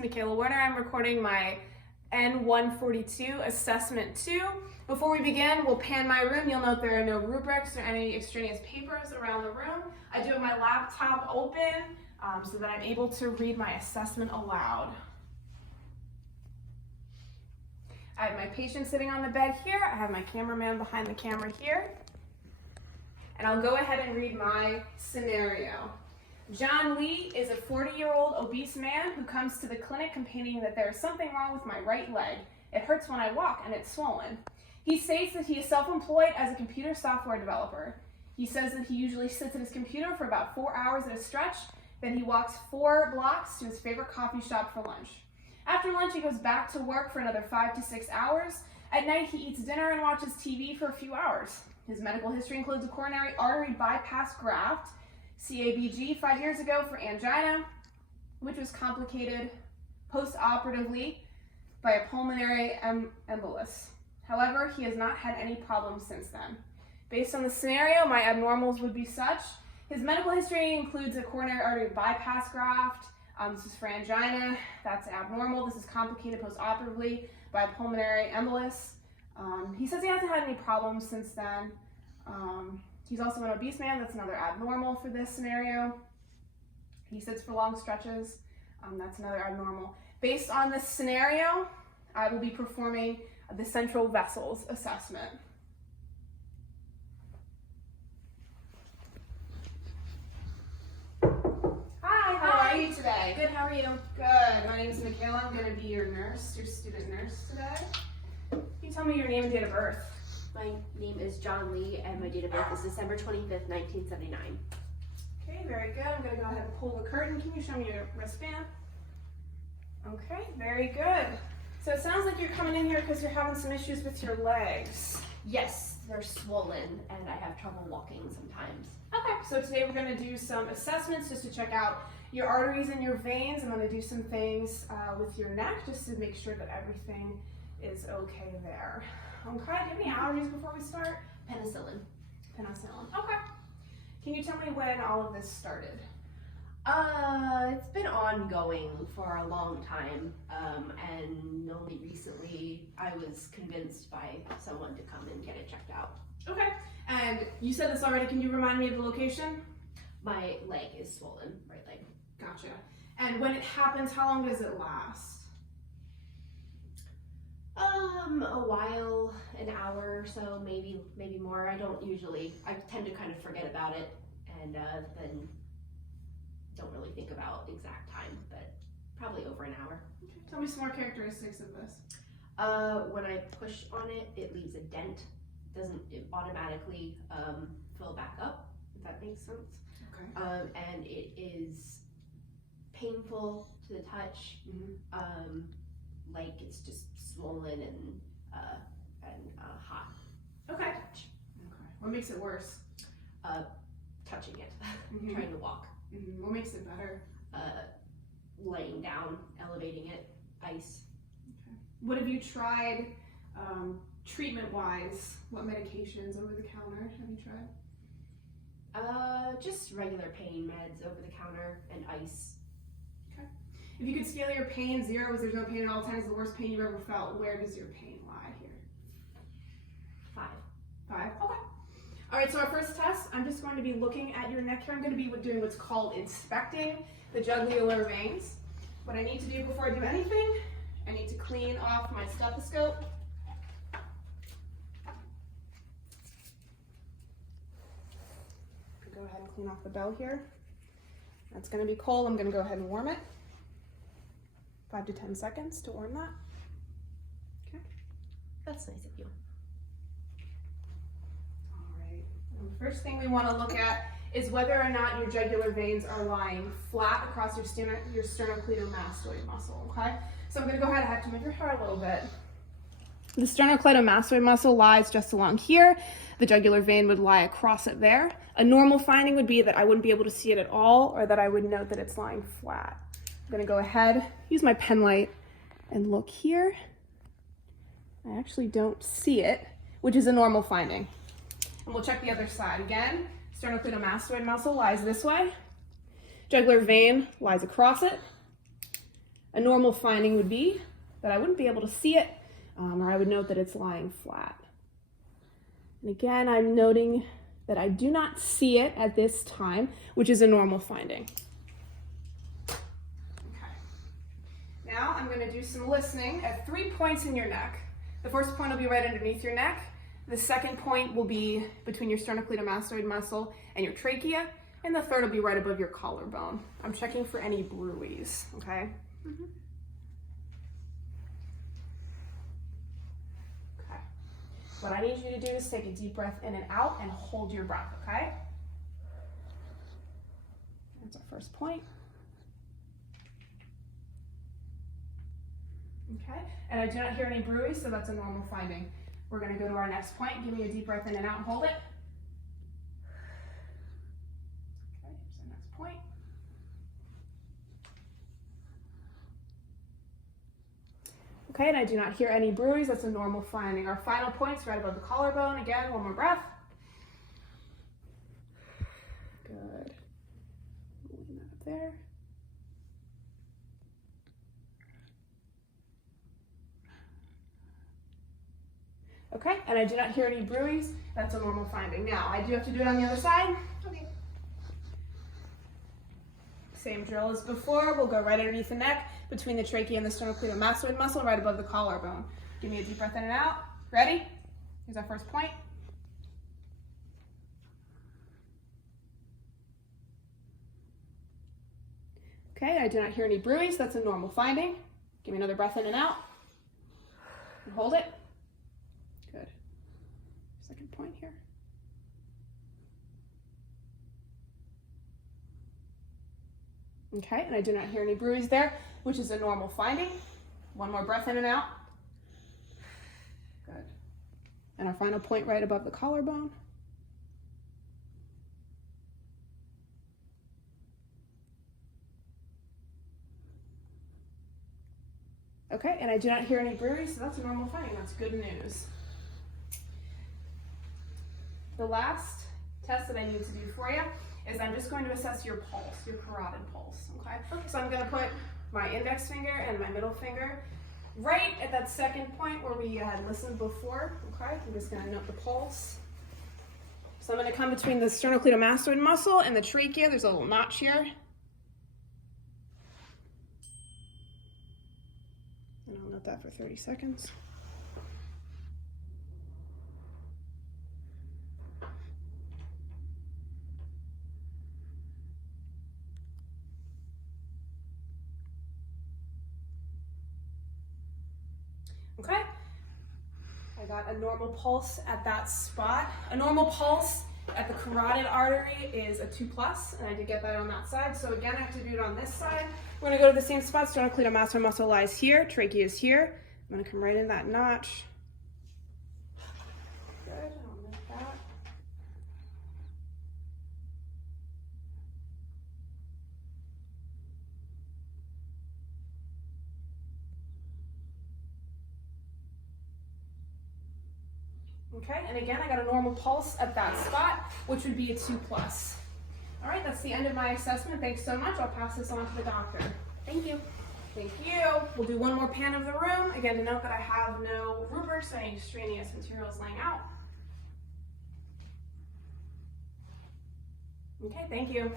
Michaela Werner. I'm recording my N142 Assessment 2. Before we begin, we'll pan my room. You'll note there are no rubrics or any extraneous papers around the room. I do have my laptop open so that I'm able to read my assessment aloud. I have my patient sitting on the bed here. I have my cameraman behind the camera here. And I'll go ahead and read my scenario. John Lee is a 40-year-old obese man who comes to the clinic complaining that there is something wrong with my right leg. It hurts when I walk and it's swollen. He states that he is self-employed as a computer software developer. He says that he usually sits at his computer for about 4 hours at a stretch, then he walks 4 blocks to his favorite coffee shop for lunch. After lunch, he goes back to work for another 5 to 6 hours. At night, he eats dinner and watches TV for a few hours. His medical history includes a coronary artery bypass graft, CABG 5 years ago for angina, which was complicated post-operatively by a pulmonary embolus. However, he has not had any problems since then. Based on the scenario, my abnormals would be such. His medical history includes a coronary artery bypass graft. This is for angina. That's abnormal. This is complicated post-operatively by a pulmonary embolus. He says he hasn't had any problems since then. He's also an obese man. That's another abnormal for this scenario. He sits for long stretches. That's another abnormal. Based on this scenario, I will be performing the central vessels assessment. Hi, how are you today? Good, how are you? Good. My name is Michaela. I'm going to be your nurse, your student nurse today. Can you tell me your name and date of birth? My name is John Lee, and my date of birth is December 25th, 1979. Okay, very good. I'm going to go ahead and pull the curtain. Can you show me your wristband? Okay, very good. So it sounds like you're coming in here because you're having some issues with your legs. Yes, they're swollen, and I have trouble walking sometimes. Okay, so today we're going to do some assessments just to check out your arteries and your veins. I'm going to do some things with your neck just to make sure that everything is okay there. Okay, do you have any allergies before we start? Penicillin. Penicillin, okay. Can you tell me when all of this started? It's been ongoing for a long time, and only recently I was convinced by someone to come and get it checked out. Okay, and you said this already. Can you remind me of the location? My leg is swollen, right leg. Gotcha. And when it happens, how long does it last? A while, an hour or so, maybe more. I tend to kind of forget about it, and then don't really think about exact time, but probably over an hour. Okay. Tell me some more characteristics of this. When I push on it, it leaves a dent. It automatically fill back up, if that makes sense. Okay. And it is painful to the touch. Mm-hmm. Like it's just swollen and hot. Okay. Okay. What makes it worse? Touching it, Mm-hmm. trying to walk. Mm-hmm. What makes it better? Laying down, elevating it, ice. Okay. What have you tried treatment-wise? What medications over the counter have you tried? Just regular pain meds over the counter and ice. Okay. If you could scale your pain, 0 is there's no pain at all, 10 is the worst pain you've ever felt, where does your pain lie here? 5. 5? Okay. All right, so our first test, I'm just going to be looking at your neck here. I'm going to be doing what's called inspecting the jugular veins. What I need to do before I do anything, I need to clean off my stethoscope. Go ahead and clean off the bell here. That's going to be cold. I'm going to go ahead and warm it. 5 to 10 seconds to warm that. Okay. That's nice of you. The first thing we want to look at is whether or not your jugular veins are lying flat across your sternocleidomastoid muscle, okay? So I'm going to go ahead, I have to move your hair a little bit. The sternocleidomastoid muscle lies just along here. The jugular vein would lie across it there. A normal finding would be that I wouldn't be able to see it at all, or that I would note that it's lying flat. I'm going to go ahead, use my pen light, and look here. I actually don't see it, which is a normal finding. And we'll check the other side. Again, sternocleidomastoid muscle lies this way. Jugular vein lies across it. A normal finding would be that I wouldn't be able to see it, or I would note that it's lying flat. And again, I'm noting that I do not see it at this time, which is a normal finding. Okay. Now I'm going to do some listening at 3 points in your neck. The first point will be right underneath your neck. The second point will be between your sternocleidomastoid muscle and your trachea. And the third will be right above your collarbone. I'm checking for any bruits, okay? Mm-hmm. Okay. What I need you to do is take a deep breath in and out and hold your breath, okay? That's our first point. Okay, and I do not hear any bruits, so that's a normal finding. We're gonna go to our next point. Give me a deep breath in and out and hold it. Okay, here's our next point. Okay, and I do not hear any bruits. That's a normal finding. Our final point's right above the collarbone. Again, one more breath. Good. Moving that up there. Okay, and I do not hear any bruits. That's a normal finding. Now, I do have to do it on the other side. Okay. Same drill as before. We'll go right underneath the neck, between the trachea and the sternocleidomastoid muscle, right above the collarbone. Give me a deep breath in and out. Ready? Here's our first point. Okay, I do not hear any bruits. That's a normal finding. Give me another breath in and out. And hold it. Good. Second point here. Okay, and I do not hear any bruits there, which is a normal finding. One more breath in and out. Good. And our final point right above the collarbone. Okay, and I do not hear any bruits, so that's a normal finding. That's good news. The last test that I need to do for you is I'm just going to assess your pulse, your carotid pulse, okay? So I'm going to put my index finger and my middle finger right at that second point where we had listened before, okay? I'm just going to note the pulse. So I'm going to come between the sternocleidomastoid muscle and the trachea. There's a little notch here. And I'll note that for 30 seconds. Okay, I got a normal pulse at that spot. A normal pulse at the carotid artery is a 2+, and I did get that on that side. So again, I have to do it on this side. We're gonna go to the same spot. Sternocleidomastoid muscle lies here, trachea is here. I'm gonna come right in that notch. Good, I'll note that. Okay, and again, I got a normal pulse at that spot, which would be a 2+. All right, that's the end of my assessment. Thanks so much. I'll pass this on to the doctor. Thank you. Thank you. We'll do one more pan of the room. Again, to note that I have no rubrics or any extraneous materials laying out. Okay, thank you.